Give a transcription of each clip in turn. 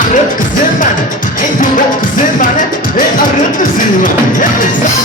arı kızım ben, dudak kızım ben, arı kızım ben.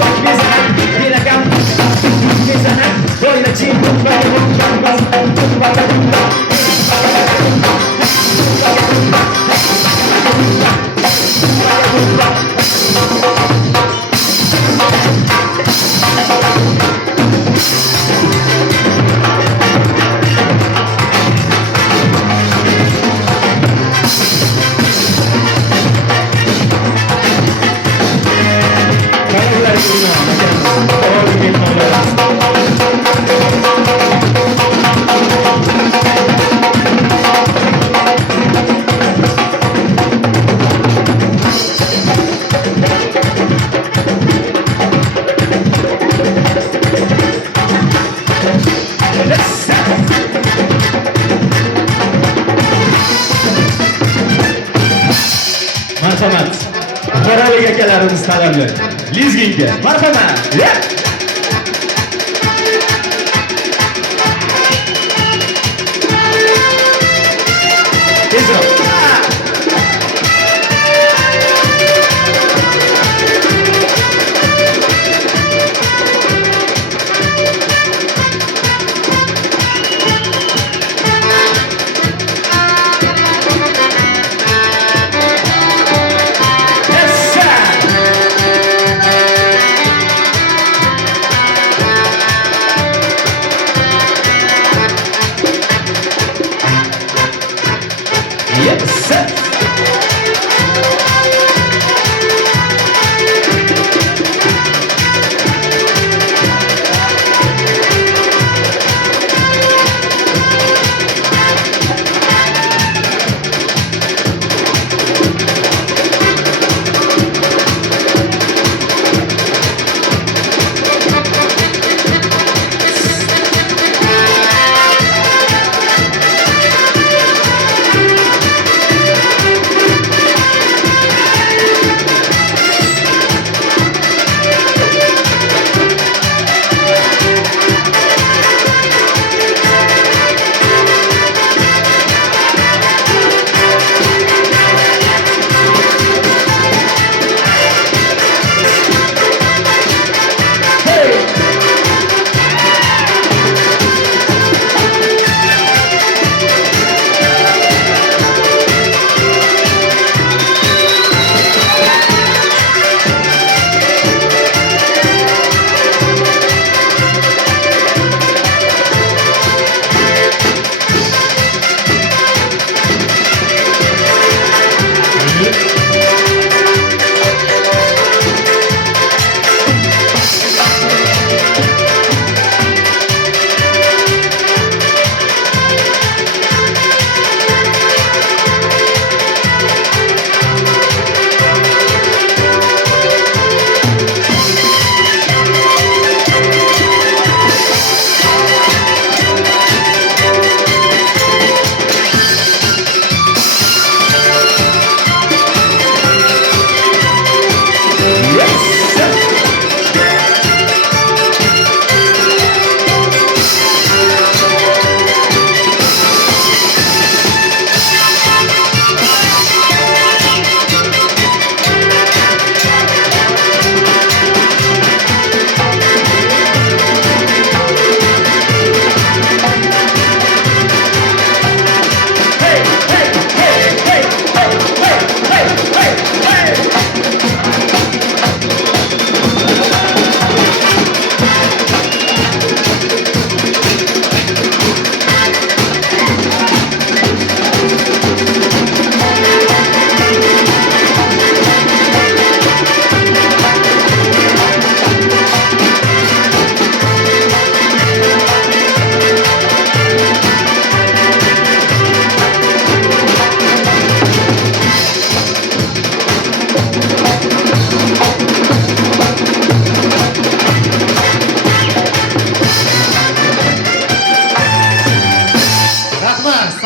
Fuck me. Marhamat. Qoralik akalarimiz tayyorlar. Lizginga. Marhamat. Tezroq.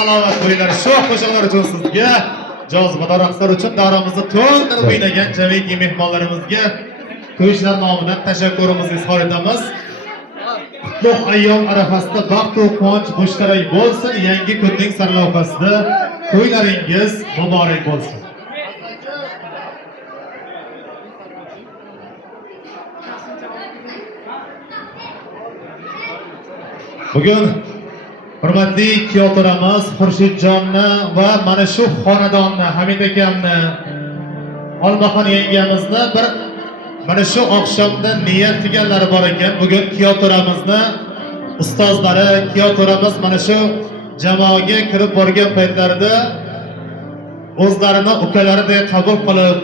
salomat bo'linglar. Shoh qo'shiqlar uchun sizga, jozibador raqslar uchun davramizda to'ldirib o'ynagan jamiki mehmonlarimizga qo'yishlar nomidan tashakkurimizni izhor etamiz. Qutlug' ayyom arafasida baxt va quvonch mushtarak bo'lsin. Yangi kunning sarlavhasida to'ylaringiz muborak bo'lsin. Bugun hurmatli kuyovlarimiz Xurshidjonni va mana shu xonadonni, Hamid akamni, Olmaxon yengamizni bir mana shu oqshomda niyat qilganlari bor ekan. Bugun kuyovlarimizni ustozlari, kuyovlarimiz mana shu jamoaga kirib borgan paytlarida o'zlarini ukalaridek qabul qilib,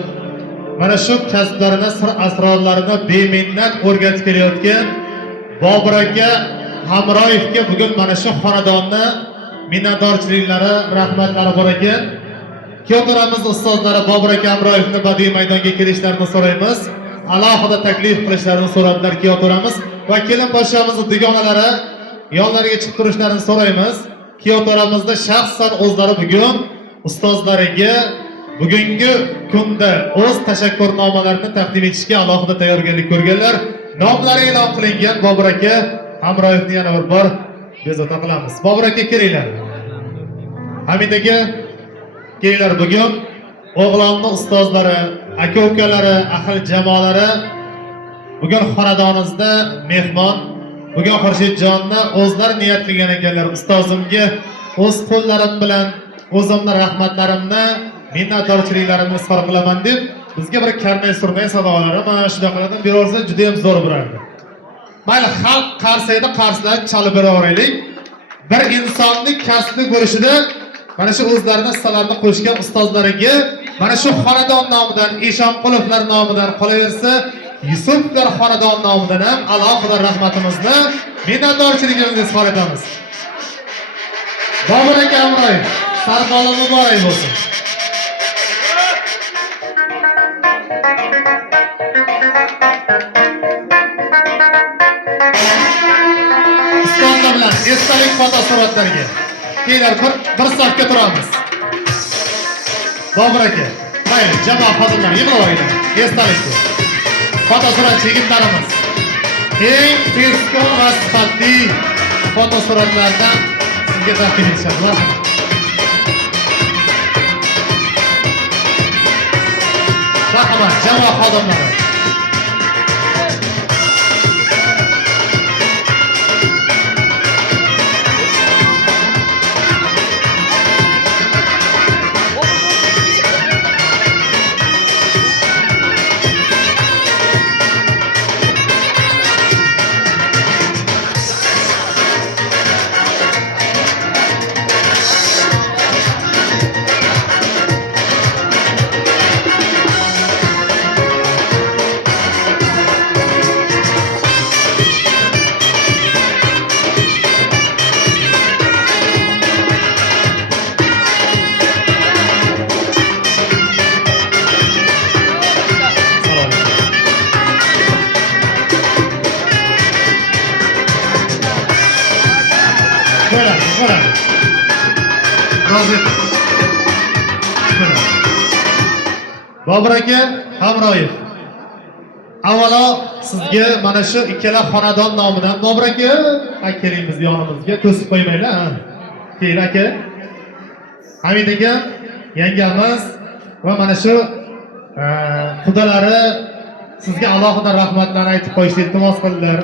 mana shu kasblarini, sir asrorlarini beminnat o'rgatib kelayotgan Bobur aka Hamroyevga bugun mana shu xonadonni minnatdorchiliklari, rahmatlari bor ekan. Kuyovlarimiz ustozlari Bobur aka Hamroyevni badiiy maydonga kelishlarini so'raymiz. Alohida taklif qilishlarini so'radilar kuyovlarimiz va kelin podshohimizning dugonalari yonlariga chiqib turishlarini so'raymiz. Kuyovlarimizni shaxsan o'zlari bugun ustozlariga bugungi kunda o'z tashakkurnomalarini taqdim etishga alohida tayyorgarlik ko'rganlar, nomlari e'lon qilingan Bobur aka Hamroyevni yana bir bor bezovta qilamiz. Bobur aka kelinglar. Hamid aka kelinglar. Bugun o'g'lonni ustozlari, aka-ukalari, ahli jamoalari bugun xonadonimizda mehmon. Bugun Xurshidjonni o'zlari niyat qilgan ekanlar. Ustozimga o'z qo'llarim bilan o'zimning rahmatlarimni, minnatdorchiliklarimni izhor qilaman deb bizga bir karnay surnay sadolari mana shunaqalardan berorsa juda ham zo'r bo'lardi. Mayli, xalq qarsayda qarsilab chalib beraveraylik. Bir insonning kasbni bo'lishida mana shu o'zlarining hissalarini qo'shgan ustozlariga mana shu xonadon nomidan, Eshonqulovlar nomidan, qolaversa Yusuflar xonadon nomidan ham alohida rahmatimizni, minnatdorchiligimizni izhor etamiz. Bobur aka Hamroyev, sarbola muborak bo'lsin. Ustozlar bilan esdalik fotosuratlarga kelinglar, bir safga turamiz. Bobur aka, mayli, jamoat xodimlari yig'ilinglar, esdalikka. Fotosurat yigitlarimiz eng tezkor va sifatli fotosuratlardan sizga taqdim etishadi. Marhamat, jamoat xodimlari. Bobur aka Hamroyev, avvalo sizga mana shu ikkala xonadon nomidan Bobur aka, keling biz yonimizga, to'sib qo'ymanglar. Keling aka. Hamid aka, yangamiz va mana shu xudolari sizga alohida rahmatlarni aytib qo'yishni iltimos qildilar.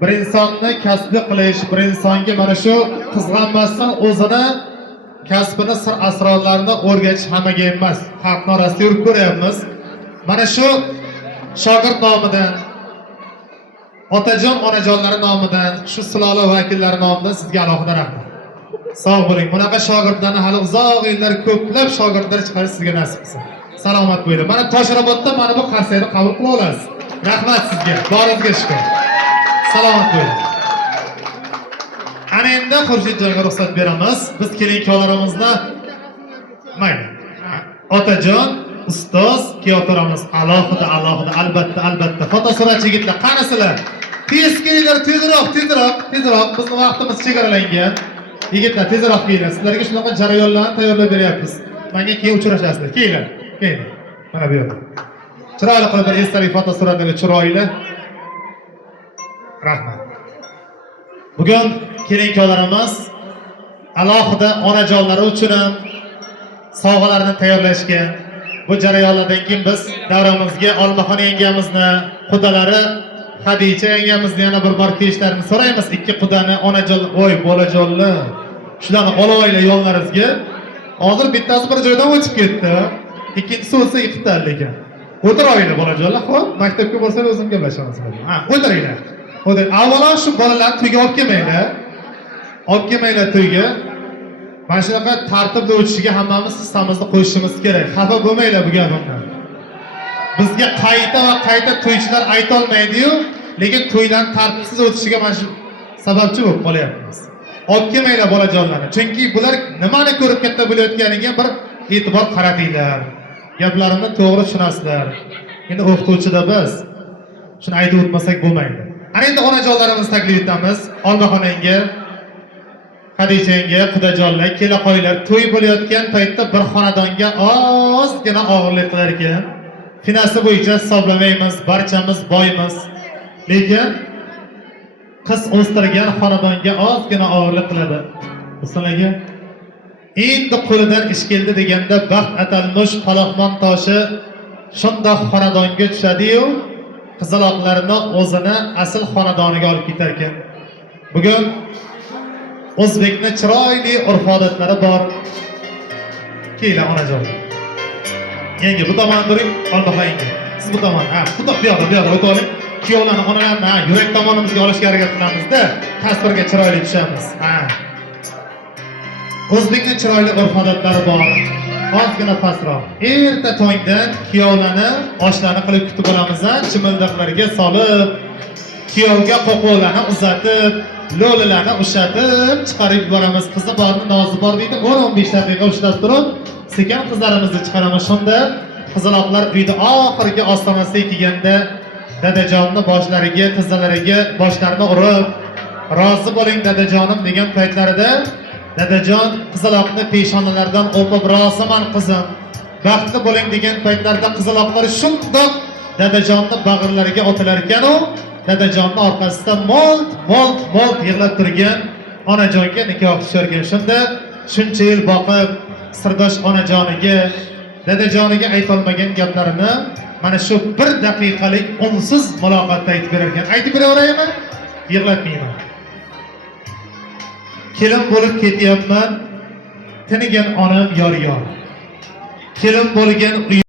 Bir insonni kasbi qilish, bir insonga mana shu qizg'anmasdan o'zini kasbini sir asrorlarini o'rgatish hammaga emas. Xalqning orasida yurib ko'ryapmiz. Mana shu shogird nomidan, otajon, onajonlari nomidan, shu sulola vakillari nomidan sizga alohida rahmat. Sog' bo'ling. Bunaqa shogirdlarni hali uzoq yillar ko'plab shogirdlar chiqarish sizga nasib qilsin. Salomat bo'ling. Mana Toshrobodda mana bu qarsayni qabul qila olasiz. Rahmat sizga. Boringizga shukr. Salomat bo'ling. Ana endi Xurshidjonga ruxsat beramiz. Biz kelin-kuyovlarimizni mayli. Otajon, ustoz, kuyovlarimiz alohida albatta fotosurat yigitlar qanisilar? Tez kelinglar, tezroq. Bizning vaqtimiz chegaralangan. Yigitlar tezroq kelinglar. Sizlarga shunaqa jarayonlarni tayyorlab beryapmiz. Menga keyin uchrashasizlar. Kelinglar. Mana bu yerda. Chiroyli qilib bir esdalik fotosuratlarga chiroyli. Rahmat. Bugun kelin-kuyovlarimiz alohida onajonlari uchun ham sovg'alarni tayyorlashgan. Bu jarayonlardan keyin biz davramizga Olmaxon yangamizni, qudalari Xadicha yangamizni yana bir bor kelishlarini so'raymiz. Ikki qudani, onajon, voy bolajonlar. Shularni olib yo'llaringizga. Hozir bittasi bir joydan o'tib ketdi. Ikkinchisi o'lsa yiqitdi lekin. O'tiringlar bolajonlar, xo'p, maktabga borsangiz o'zim gaplashamiz. O'tiringlar. Avvalo shu bolalarni to'yga olib kelmanglar to'yga. Mana shunaqa tartibda o'tishiga hammamiz hissamizni qo'shishimiz kerak. Xafa bo'lmanglar bu gapimdan. Bizga qayta to'ychilar ayta olmaydi-yu, lekin to'ylarning tartibsiz o'tishiga mana shu sababchi bo'lib qolyapmiz. Olib kelmanglar bolajonlarni. Chunki bular nimani ko'rib katta bo'layotganiga bir e'tibor qaratinglar. Gaplarimni to'g'ri tushunasizlar. Endi o'qituvchida biz shuni aytib o'tmasak bo'lmaydi. Ana endi onajonlarimizni taklif etamiz. Olmaxon yanga. Hadijenga, Xudojonlar, kelaqoylar to'y bo'layotgan paytda bir xonadonga ozgina og'irlik qilar ekan. Finasi bo'yicha hisoblamaymiz, barchamiz boymiz. Lekin qiz o'stirgan xonadonga ozgina og'irlik qiladi. Ustalarga endi qo'lidan ish keldi deganda baxt atalmish paloxmon toshi shundoq xonadonga tushadi-yu, qizaloqlarni o'zini asl xonadoniga olib ketar ekan. Bugun O'zbekning chiroyli urf-odatlari bor. Kela onajon. Yenge bu tomon turing, olmaqayingi. Siz bu tomon, bu yoqda o'tib oling. Kuyovlarni, onalarni yurak tomonimizga olishga harakat qilamiz-da, tasvirga chiroyli tushamiz. O'zbekning chiroyli urf-odatlari bor. Ozgina pastroq. Erta tongdan kuyovlarni oshlarni qilib kutib olamiz, chimildiqlarga solib, kuyovga qo'qo'larni uzatib, lo'lilarni ushatib chiqarib yuboramiz. Qizi borni, nozi bor deydi. 10-15 daqiqa ushlab turib, sekin qizlarimizni chiqaramiz. Shunda qizaloqlar uyda oxirgi ostonasiga kelganda dadajonni boshlariga, tizzalariga boshlarini urib, "Rozi bo'ling dadajonim" degan paytlarida dadajon qizaloqni peshonalaridan o'pib, "Roziman qizim, baxtli bo'ling" degan paytlarda qizaloqlar shundoq dadajonni bag'irlariga otilar ekan-u, dadajonni orqasida molt yig'lab turgan onajonga nikoh tushirgan. Shunda shuncha yil boqib sirdosh onajoniga, dadajoniga aytolmagan gaplarini mana shu 1 daqiqalik unsiz muloqotda aytib berar ekan. Aytib beraveraymi? Yig'latmayman. Kelin bo'lib ketyapman, tinigan onam yor. Kelin bo'lgan